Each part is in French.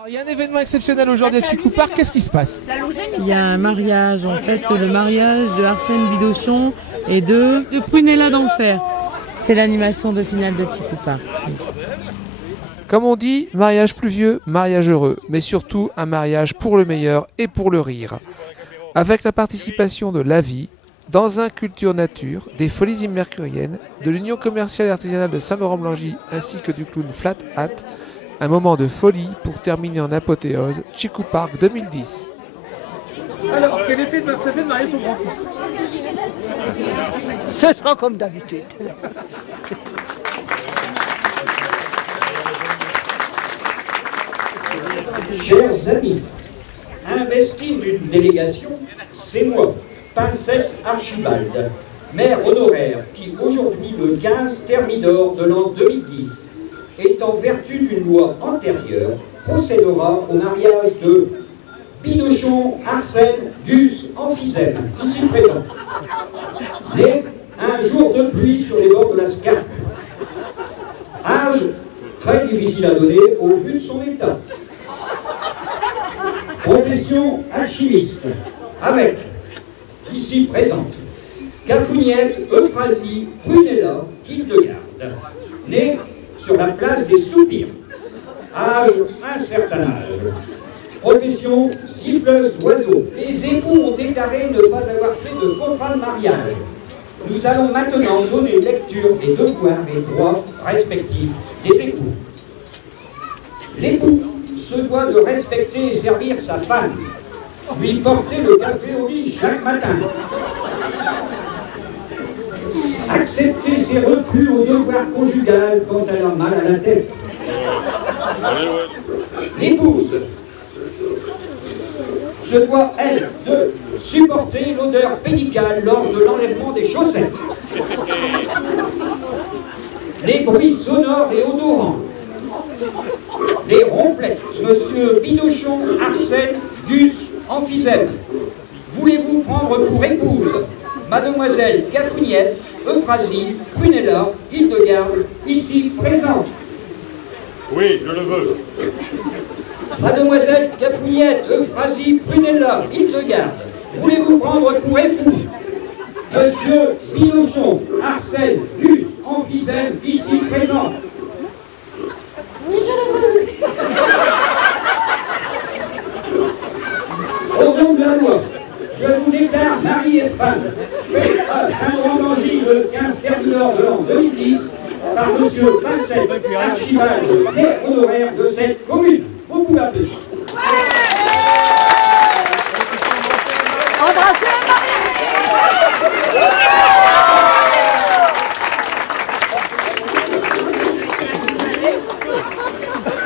Alors, il y a un événement exceptionnel aujourd'hui à Chicou Park, qu'est-ce qui se passe? Il y a un mariage, en fait, le mariage de Arsène Bidochon et de Prunella d'Enfer. C'est l'animation de finale de Chicou Park. Comme on dit, mariage pluvieux, mariage heureux, mais surtout un mariage pour le meilleur et pour le rire. Avec la participation de l'AVI, dans un Culture Nature, des Folies Mercuriennes, de l'Union commerciale et artisanale de Saint-Laurent-Blangy ainsi que du clown Flat Hat, un moment de folie pour terminer en apothéose Chicou Park 2010. Alors, quel effet ça fait de marier son grand-fils? Ce sera comme d'habitude. Chers amis, investir d'une délégation, c'est moi, Pincette Archibald, maire honoraire qui aujourd'hui, le 15 Thermidor de l'an 2010, est en vertu d'une loi antérieure, procédera au mariage de Bidochon Arsène Gus Emphysème, ici présent, né un jour de pluie sur les bords de la Scarpe. Âge très difficile à donner au vu de son état. Profession alchimiste, avec, ici présente, Cafouniette Euphrasie Prunella Hildegarde, née sur la place des Soupirs, âge un certain âge. Profession siffleuse d'oiseaux. Les époux ont déclaré ne pas avoir fait de contrat de mariage. Nous allons maintenant donner lecture des devoirs et droits respectifs des époux. L'époux se doit de respecter et servir sa femme, lui porter le café au lit chaque matin, accepter ses refus au devoir conjugal quand elle a mal à la tête. L'épouse se doit, elle, de supporter l'odeur pédicale lors de l'enlèvement des chaussettes, les bruits sonores et odorants, les ronflettes. Monsieur Bidochon Arsène Gus Emphysème, voulez-vous prendre pour épouse Mademoiselle Cafouniette Euphrasie Prunella Hildegarde, ici présente? Oui, je le veux. Mademoiselle Cafouniette Euphrasie Prunella Hildegarde, voulez-vous prendre pour époux Monsieur Bidochon Arsène Gus Emphysème, ici présent? Oui, je le veux. Au nom de la loi, je vous déclare mari et femme, fait à Saint-Laurent-Blangy le 15 Thermidor de l'an 2010 par monsieur Pincette Archibald, maire honoraire de cette commune. Vous pouvez applaudir. Embrassez la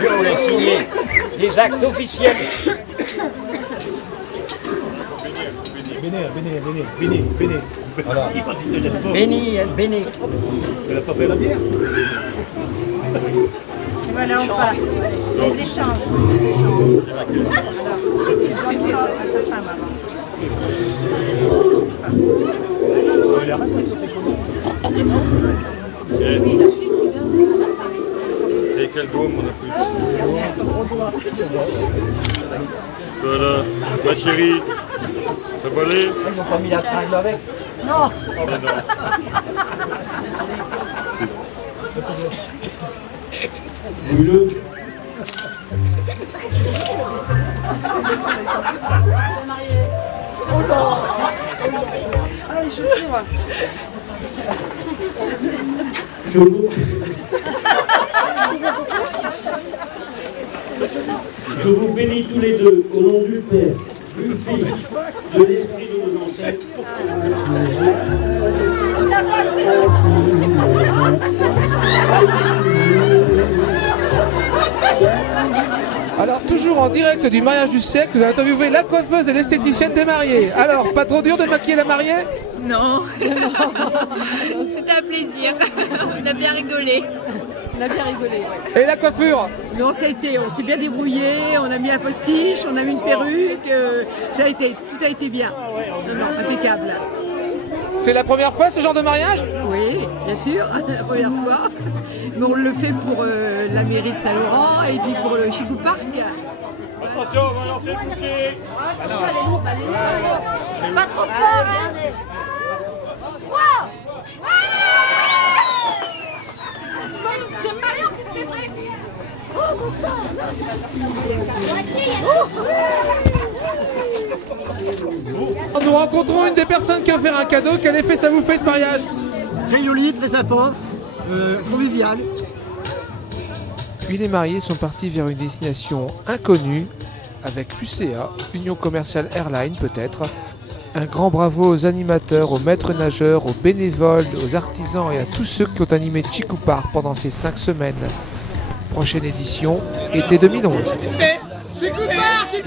Je voulais signer des actes officiels. Béné. Voilà. Béni. Elle n'a pas fait la bière? Et voilà, on part. Les échanges. Comme ça, ta femme avance. Et quel dôme on a plus. Voilà, ma chérie, ça va aller? Ils n'ont pas mis la tringle avec? Non. Oh, mais non. Brûleux. Ah, les chaussures. Je vous bénis tous les deux, au nom du Père, du Fils, de l'Esprit de nos ancêtres. Alors, toujours en direct du mariage du siècle, vous avez interviewé la coiffeuse et l'esthéticienne des mariés. Alors, pas trop dur de maquiller la mariée? Non, c'était un plaisir. On a bien rigolé. On a bien rigolé, ouais. Et la coiffure? Non, ça a été, on s'est bien débrouillé, on a mis un postiche, on a mis une perruque, tout a été bien. Non, impeccable. C'est la première fois ce genre de mariage? Oui, bien sûr, la première fois. Mais on le fait pour la mairie de Saint-Laurent et puis pour le Chicou Park. Attention, on va lancer le bouquet. Pas trop fort, hein. Je me marie en plus, c'est vrai. Oh, mon sang. Nous rencontrons une des personnes qui a offert un cadeau. Quel effet ça vous fait ce mariage? Très joli, très sympa, convivial. Puis les mariés sont partis vers une destination inconnue avec l'UCA, Union Commerciale Airlines peut-être. Un grand bravo aux animateurs, aux maîtres nageurs, aux bénévoles, aux artisans et à tous ceux qui ont animé Chicou Park pendant ces 5 semaines. Prochaine édition, été 2011. Chicou Park,